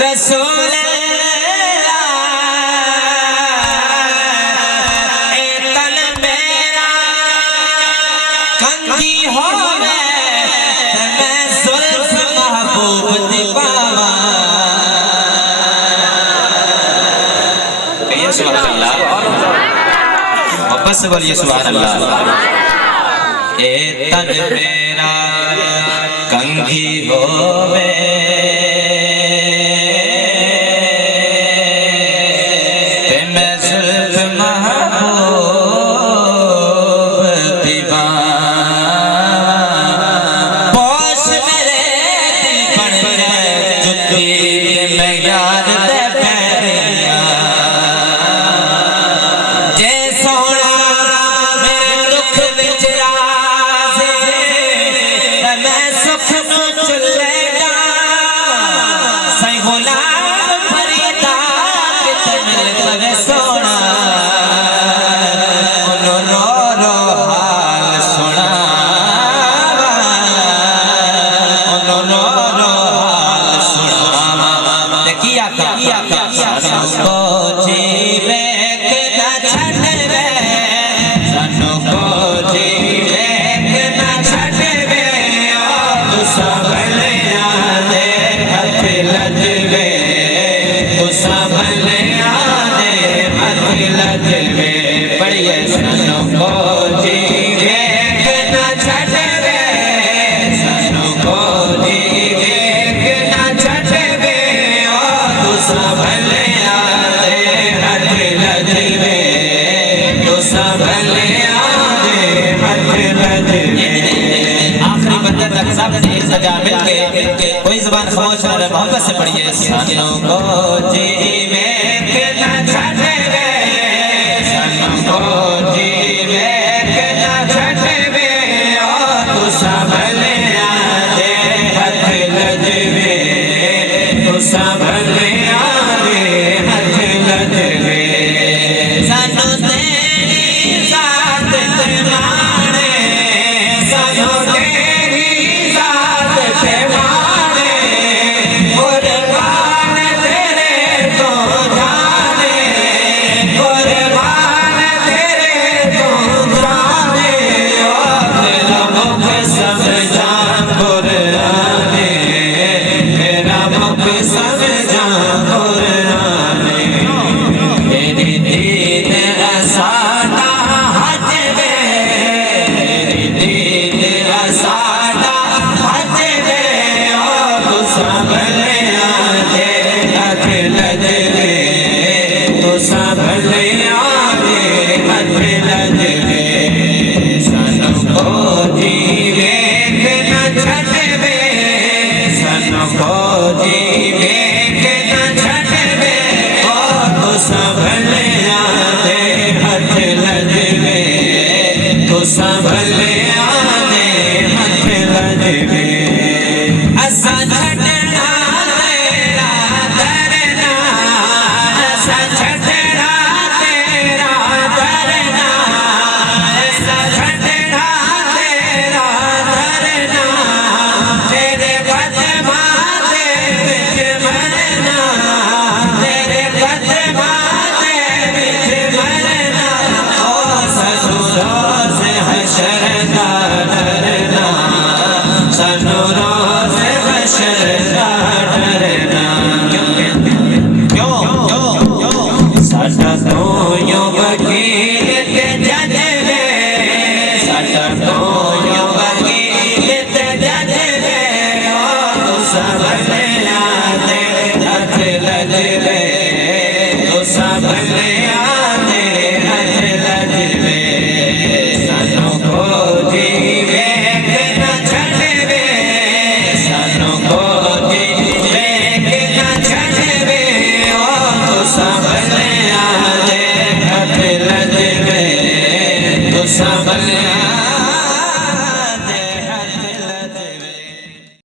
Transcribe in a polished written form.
रसूल तन मेरा कंगी हो मैं जुल्फ महबूब दिपावा। कहिए सुभान अल्लाह, वापस से बोलिए सुभान अल्लाह। ए तन मेरा कंगी हो मैं जुल्फ महबूब दीवाना। पोश मेरे पड़ जुत्ती मैं यार दे पैरिया जे सोना मेरे दुख विच राज़े मैं सुख नूं चलेगा सही गुलाम फरीदा कितने लगे सोना नो नो रो हाल सुना नो नो रो हाल सुना। किया को जीवे के ना छड़े सानू को जीवे के ना छड़े तू संभले आने हथ लजवे तू संभले आने हथ लजवे बढ़िया सानू को जीवे के ना छड़े सानू को जीवे के ना छड़े तू संभले आने हथ लजवे तू संभले आने हथ लजवे। आखिरी बंदे तक सब से सजा मिलके कोई ज़बान खामोश न रहे, मोहब्बत से पढ़िए। सानू को जीवे के ना छड़े सानू को जीवे के ना छड़े तू संभले आने हथ लजवे तू संभले आने हथ लजवे। सानू तेरी ज़ात ते माने सानू तेरी ज़ात ते माने कुर्बान तेरे तो जाने कुर्बान तेरे तो जाने तेरा मुख समझा कुराने तेरा मुख